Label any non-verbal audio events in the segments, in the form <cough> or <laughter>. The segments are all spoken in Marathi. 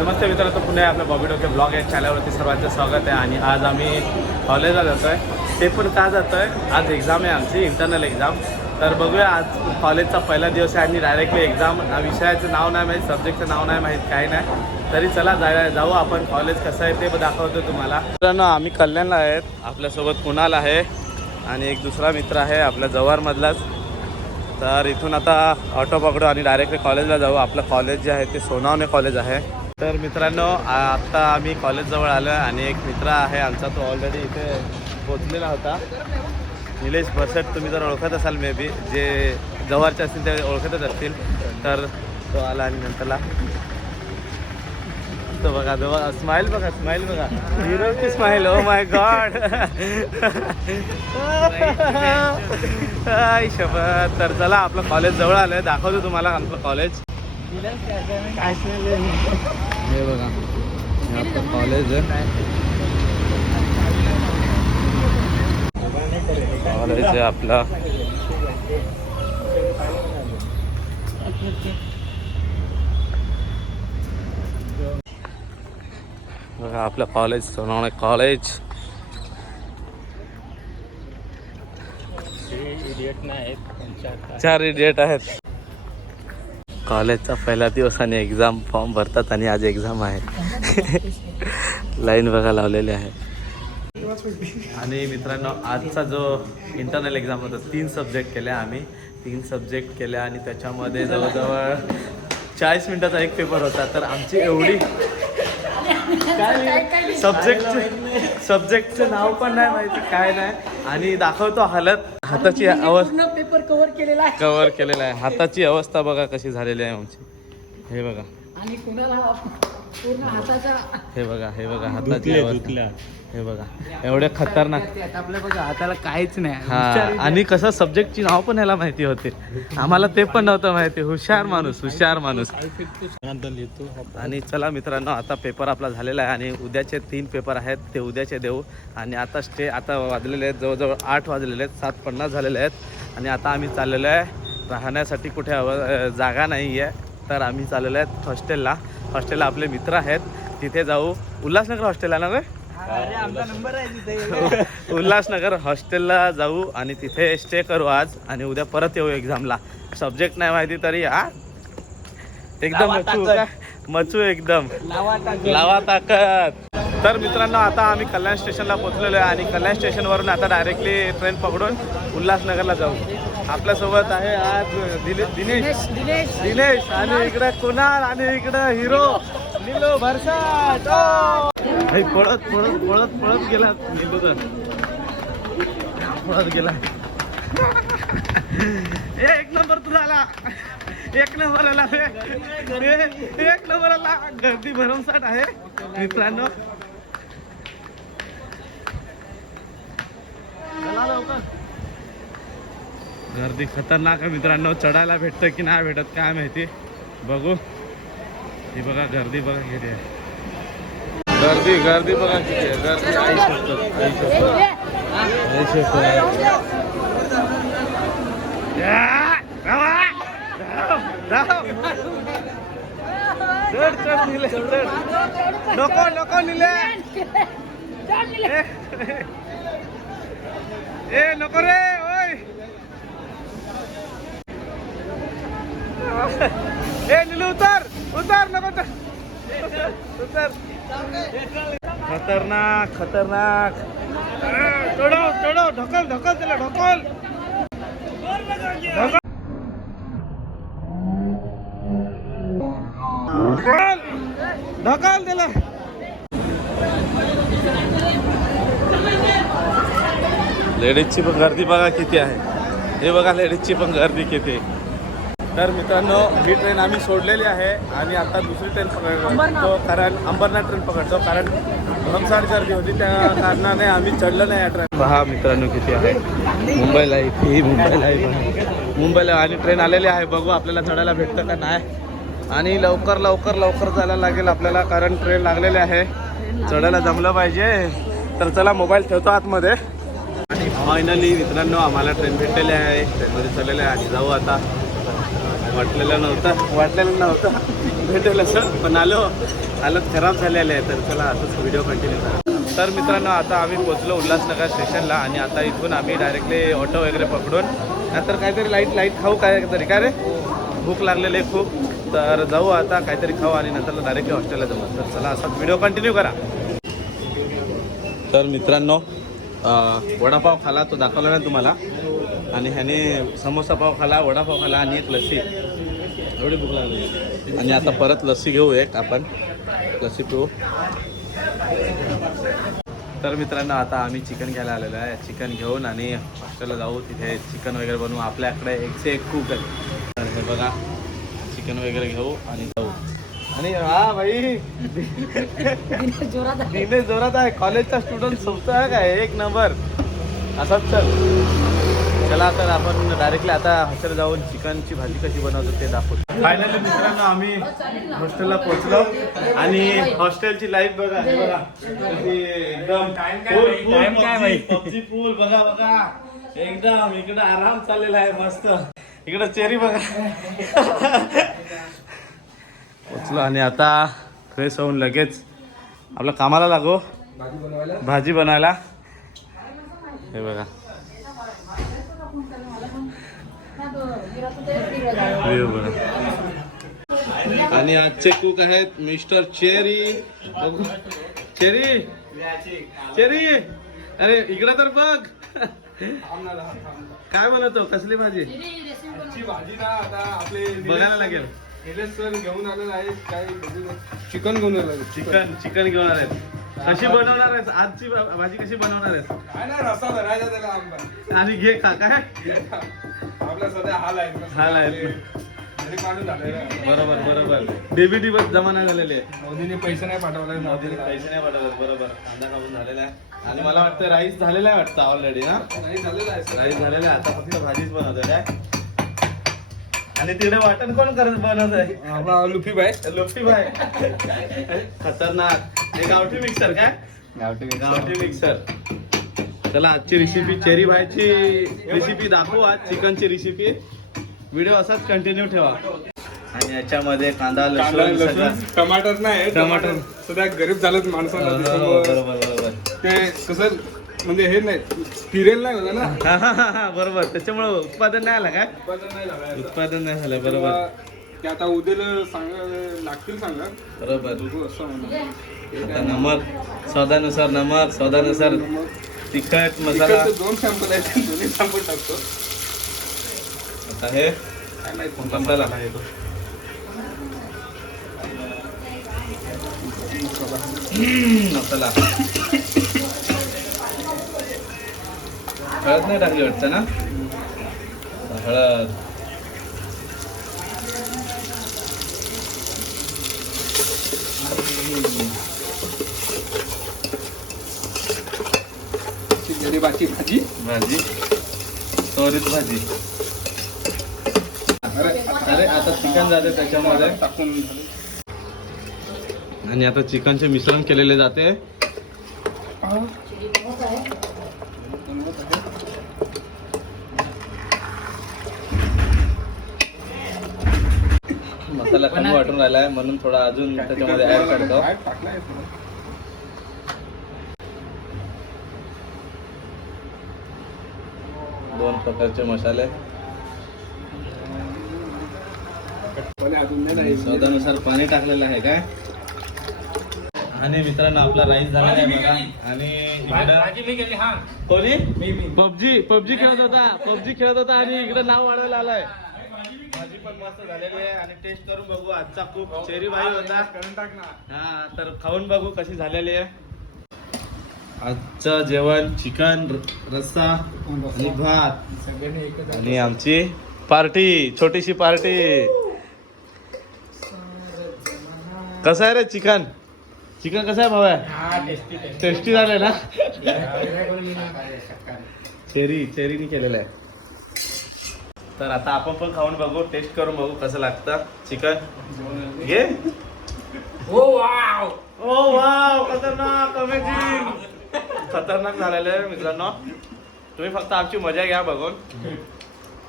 नमस्ते मित्रांनो पुणे आपल्या बॉबी डोके ब्लॉग या चॅनलवरती सर्वांचं स्वागत आहे आणि आज आम्ही कॉलेजला जातो आहे ते पण का जातो आहे आज एक्झाम आहे आमची इंटरनल एक्झाम तर बघूया आज कॉलेजचा पहिला दिवस आहे आणि डायरेक्टली एक्झाम विषयाचं नाव नाही माहीत सब्जेक्टचं नाव नाही माहीत काय नाही. तरी चला जाय जाऊ आपण कॉलेज कसं आहे ते दाखवतो तुम्हाला. मित्रांनो आम्ही कल्याणला आहेत. आपल्यासोबत कुणाल आहे आणि एक दुसरा मित्र आहे आपल्या जव्हारमधलाच तर इथून आता ऑटो पकडू आणि डायरेक्टली कॉलेजला जाऊ. आपलं कॉलेज जे आहे ते सोनावणे कॉलेज आहे. तर मित्रांनो आत्ता आम्ही कॉलेजजवळ आलो आहे आणि एक मित्र आहे आमचा तो ऑलरेडी इथे पोचलेला होता. निलेश भरसट तुम्ही जर ओळखत असाल मे बी जे जवळचे असतील ते ओळखतच असतील. तर तो आला आणि नंतरला तो बघा तो बघा स्माईल बघा स्माईल बघा. हिरोची स्माईल ओ माय गॉड आय शपथ. तर चला आपलं कॉलेज जवळ आलं दाखवतो तुम्हाला आमचं कॉलेज काय हे बघा. हे आपलं कॉलेज आहे. कॉलेज आहे आपला. बघा आपलं कॉलेज सोनवणे कॉलेज चार इडियट आहेत. कॉलेजचा पहिला दिवस आणि एक्झाम फॉर्म भरतात आणि आज एक्झाम आहे. लाईन बघा लावलेली आहे. आणि मित्रांनो आजचा जो इंटरनल एक्झाम होता तीन सब्जेक्ट केले आम्ही. तीन सब्जेक्ट केले आणि त्याच्यामध्ये जवळजवळ चाळीस मिनिटाचा एक पेपर होता. तर आमची एवढी काय सब्जेक्ट सब्जेक्टचं नाव पण नाही माहिती काय नाही. आणि दाखवतो हालत. हाताची अवस्था पेपर कव्हर केलेला आहे. कव्हर केलेला आहे. हाताची अवस्था बघा कशी झालेली आहे आमची. हे बघा. आणि कुणाला पूर्ण हाताचा हे बघा हे बघा हाताची अवस्था. हे बघा एवढे खतरनाक. आपल्या बघा हाताला काहीच नाही. हा आणि कसं सब्जेक्टची नाव पण ह्याला माहिती होते. आम्हाला ते पण नव्हतं माहिती. हुशार माणूस हुशार माणूस. आणि चला मित्रांनो आता पेपर आपला झालेला आहे आणि उद्याचे तीन पेपर आहेत. ते उद्याचे देऊ. आणि आता स्टे आता वाजलेले आहेत जवळजवळ आठ वाजलेले आहेत सात पन्नास झालेले आहेत. आणि आता आम्ही चाललेलो आहे. राहण्यासाठी कुठे जागा नाही आहे तर आम्ही चाललेलो आहेत हॉस्टेलला हॉस्टेलला आपले मित्र आहेत. तिथे जाऊ. उल्हासनगर हॉस्टेलला ना रे आहे <laughs> उल्हासनगर हॉस्टेलला जाऊ आणि तिथे स्टे करू आज आणि उद्या परत येऊ एक्झामला सब्जेक्ट नाही माहिती तरी हा एकदम मचू. का? मचू एकदम. लावा लावा ताकद. तर मित्रांनो आता आम्ही कल्याण स्टेशनला पोहोचलेलो आहे आणि कल्याण स्टेशनवरून आता डायरेक्टली ट्रेन पकडून उल्हासनगरला जाऊ. आपल्यासोबत आहे आज दिनेश. दिनेश दिनेश. आणि इकडे कुणाल आणि इकडे हिरो. निलो भरसाट! भाई पळत पळत पळत पळत गेला निलू तर. पळत गेला. एक नंबर तुला आला. एक नंबर आला. एक नंबर आला. गर्दी भरमसाठ आहे मित्रांनो. चला लवकर. गर्दी खतरनाक आहे मित्रांनो. चढायला भेटतं की नाही भेटत काय माहिती. बघू. ही बघा गर्दी बघा किती आहे. गर्दी गर्दी बघा किती आहे. गर्दी. आई शपथ, आई चढ नको नको निले ए नको रे. ए नीलू उतर! उतर नको उतर! खतरनाक खतरनाक! चढव चढव ढकल ढकल त्याला ढकल! ढकल. ढकल ढकल त्याला लेडीजची पण गर्दी बघा किती आहे. हे बघा लेडीजची पण गर्दी किती आहे. तर मित्रांनो ही ट्रेन आम्ही सोडलेली आहे आणि आता दुसरी ट्रेन पकडतो कारण अंबरनाथ ट्रेन पकडतो कारण भरमसाठ गर्दी होती त्या कारणाने आम्ही चढलो नाही या ट्रेन पहा मित्रांनो किती आहे. मुंबईला ही मुंबईला आहे. मुंबईला आणि ट्रेन आलेली आहे बघू आपल्याला चढायला भेटतं का नाही. आणि लवकर लवकर लवकर जायला लागेल आपल्याला कारण ट्रेन लागलेली आहे. चढायला जमलं पाहिजे. तर चला मोबाईल ठेवतो आतमध्ये. आणि फायनली मित्रांनो आम्हाला ट्रेन भेटलेली आहे. ट्रेनमध्ये चाललेलं आहे आणि जाऊ आता. वाटलेलं नव्हतं. वाटलेलं नव्हतं. भेटेल असं. पण आलो. हालत खराब झालेली आहे. तर चला आताच व्हिडिओ कंटिन्यू करा. तर मित्रांनो आता आम्ही पोचलो उल्हासनगर स्टेशनला आणि आता इथून आम्ही डायरेक्टली ऑटो वगैरे पकडून नंतर काहीतरी लाइट लाइट खाऊ काय तरी. काय रे? भूक लागलेली आहे खूप. तर जाऊ आता काहीतरी खाऊ आणि नंतर डायरेक्टली हॉस्टेलला जाऊ. तर चला असाच व्हिडिओ कंटिन्यू करा. तर मित्रांनो वडापाव खाला तो दाखवला नाही तुम्हाला. आणि ह्याने समोसा पाव खाला वडापाव खाला आणि एक लस्सी. एवढी भूक लागली. आणि आता परत लस्सी घेऊ एक आपण. लस्सी पिऊ. तर मित्रांनो आता आम्ही चिकन घ्यायला आलेलो आहे. चिकन घेऊन आणि हॉस्टेलला जाऊ. तिथे चिकन वगैरे बनवू. आपल्याकडे एकशे एक कुक आहे. तर हे बघा चिकन वगैरे घेऊ आणि जाऊ. आणि हा भाई जोरात जोरात आहे. कॉलेजचा स्टुडंट सोबत आहे काय एक नंबर. असाच चल. चला तर आपण डायरेक्टली आता हॉस्टेल जाऊन चिकनची भाजी कशी बनवतो ते दाखवतो फायनली मित्रांनो आम्ही हॉस्टेलला पोहोचलो. आणि हॉस्टेलची लाईफ बघा हे बघा. एकदम? पबजी फुल बघा बघा. एकदम इकडे आराम चाललेला आहे मस्त. इकडे चेरी बघा. पोचलो आणि आता फ्रेश होऊन लगेच आपल्या कामाला लागो. भाजी बनवायला. हे बघा. बघा. आणि आजचे कुक आहेत मिस्टर चेरी. बघू. चेरी? चेरी? अरे इकडं तर बघ. काय बनवतो? कसली भाजी? भाजी ना आता आपले बघायला लागेल. घेऊन आलेला आहे काय चिकन घेऊन आलेलं चिकन चिकन घेऊन आहेत. कशी बनवणार आहेस? आजची भाजी कशी बनवणार आहेस? आणि घे खा. काय? आपला सध्या हाल आहे. हाल आहे. गरीब माणूस झालेला आहे. बरोबर बरोबर. डीबीटी जमाना झालेली आहे. मोदीने पैसे नाही पाठवले. मोदीने पैसे नाही पाठवत बरोबर. कांदा खाऊन झालेला आहे. आणि मला वाटतं राईस झालेला आहे वाटतं ऑलरेडी ना? नाही झालेलं आहे. सर. राईस झालेला आहे. आता फक्त भाजीच बनवतोय. काय आणि तिकडे वाटण कोण करत बनवत आहे आपला लुफी बाय लोकटी भाई. खतरनाक. हे गावठी मिक्सर काय? गावठी मिक्सर चला आजची रेसिपी चेरी भाईची रेसिपी दाखवू आज चिकनची रेसिपी व्हिडिओ असाच कंटिन्यू ठेवा. आणि याच्यामध्ये कांदा कांदा लसूण टमाटर नाही टमाटर. टमाटर. सध्या गरीब झालेत माणसाला बरोबर त्याच्यामुळं बरोबर बरोबर. ते कसं म्हणजे हे नाही फिरेल नाही होतं ना? <laughs> हा, हा, हा, हा, बरोबर. त्याच्यामुळे उत्पादन नाही आलं काय उत्पादन नाही झालं. उत्पादन नाही झालं बरोबर. ते आता उद्याला सांगा लागतील सांगा. बरोबर. बघू असं म्हणा. आता नमक स्वादानुसार नमक स्वादानुसार तिखट मसाला. दोन सॅम्पल आहेत दोन्ही सॅम्पल टाकतो. आता हे काय माहीत कोणता मसाला. हम्म, मसाला. हळद नाही टाकली वाटतं ना? हळद. गरीबाची भाजी. भाजी. त्वरित भाजी. अरे अरे आता चिकन जाते त्याच्यामध्ये. टाकून आणि आता चिकनचे मिश्रण केलेले जाते. मसाला कमी वाटून राहिलाय म्हणून थोडा अजून त्याच्यामध्ये ऍड करतो काय टाकलाय थोडं. दोन प्रकारचे मसाले. स्वादानुसार पाणी टाकलेलं आहे काय? आणि मित्रांनो आपला राईस झालेला आहे बघा. आणि कोणी? पबजी पबजी खेळत होता. पबजी खेळत होता आणि इकडे नाव वाढवायला आलाय. भाजी पण मस्त झालेली आहे आणि टेस्ट करून बघू. आजचा खूप चेरी भाई होता. करून टाक ना. हा तर खाऊन बघू कशी झालेली आहे. आजचं जेवण चिकन रस्सा आणि भात. आणि आमची पार्टी छोटीशी पार्टी. कसं आहे रे चिकन? चिकन कसं आहे भाऊ टेस्टी झालंय ना? चेरी चेरीने केलेलं आहे. तर आता आपण पण खाऊन बघू टेस्ट करून बघू कसं लागतं. चिकन घे हो वाव ओ वाव खतरनाक. अमेझिंग खतरनाक झालेलं आहे मित्रांनो. तुम्ही फक्त आमची मजा घ्या बघून.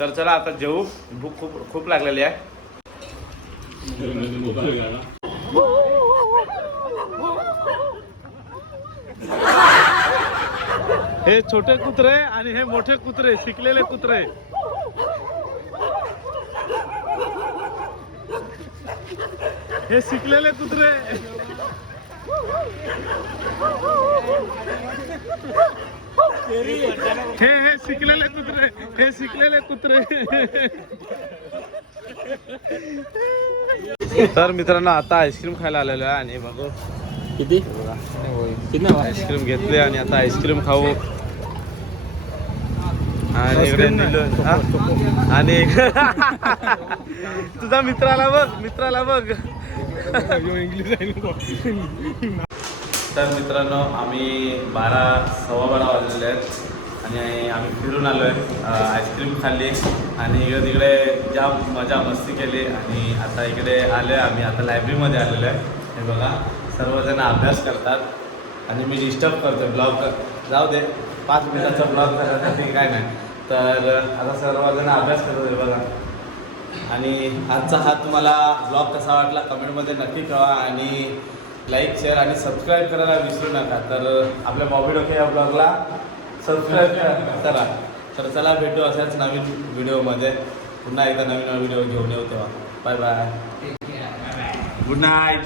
तर चला आता जेऊ. भूक खूप खूप लागलेली आहे. हे छोटे कुत्रे आणि हे मोठे कुत्रे शिकलेले कुत्रे. हे शिकलेले कुत्रे. हे हे शिकलेले कुत्रे हे शिकलेले कुत्रे. तर मित्रांनो आता आईस्क्रीम खायला आलेलो आहे आणि बघू. किती? किती आईस्क्रीम घेतली आणि आता आईस्क्रीम खाऊ. आणि इकडे निलो-? आणि <laughs> तुझा मित्राला बघ मित्राला बघ. <laughs> तर मित्रांनो आम्ही बारा सव्वा बारा वाजलेले आहेत आणि आम्ही फिरून आलो आहे आईस्क्रीम खाल्ली आणि इकडे तिकडे जाम मजा मस्ती केली आणि आता इकडे आलो आहे आम्ही. आता लायब्ररीमध्ये आलेलो आहे. हे बघा सर्वजण अभ्यास करतात आणि मी डिस्टर्ब करतो ब्लॉग जाऊ दे पाच मिनिटाचा ब्लॉग करायसाठी काय नाही तर आता सर्वजण अभ्यास करत आहे बघा. आणि आजचा हा तुम्हाला ब्लॉग कसा वाटला? कमेंटमध्ये नक्की कळवा आणि लाईक शेअर आणि सबस्क्राईब करायला विसरू नका. तर आपल्या बॉबी डोके या ब्लॉगला सबस्क्राईब करा. तर चला भेटू अशाच नवीन व्हिडिओमध्ये. पुन्हा एकदा नवीन व्हिडिओ घेऊन येऊ तेव्हा. Bye bye. Good night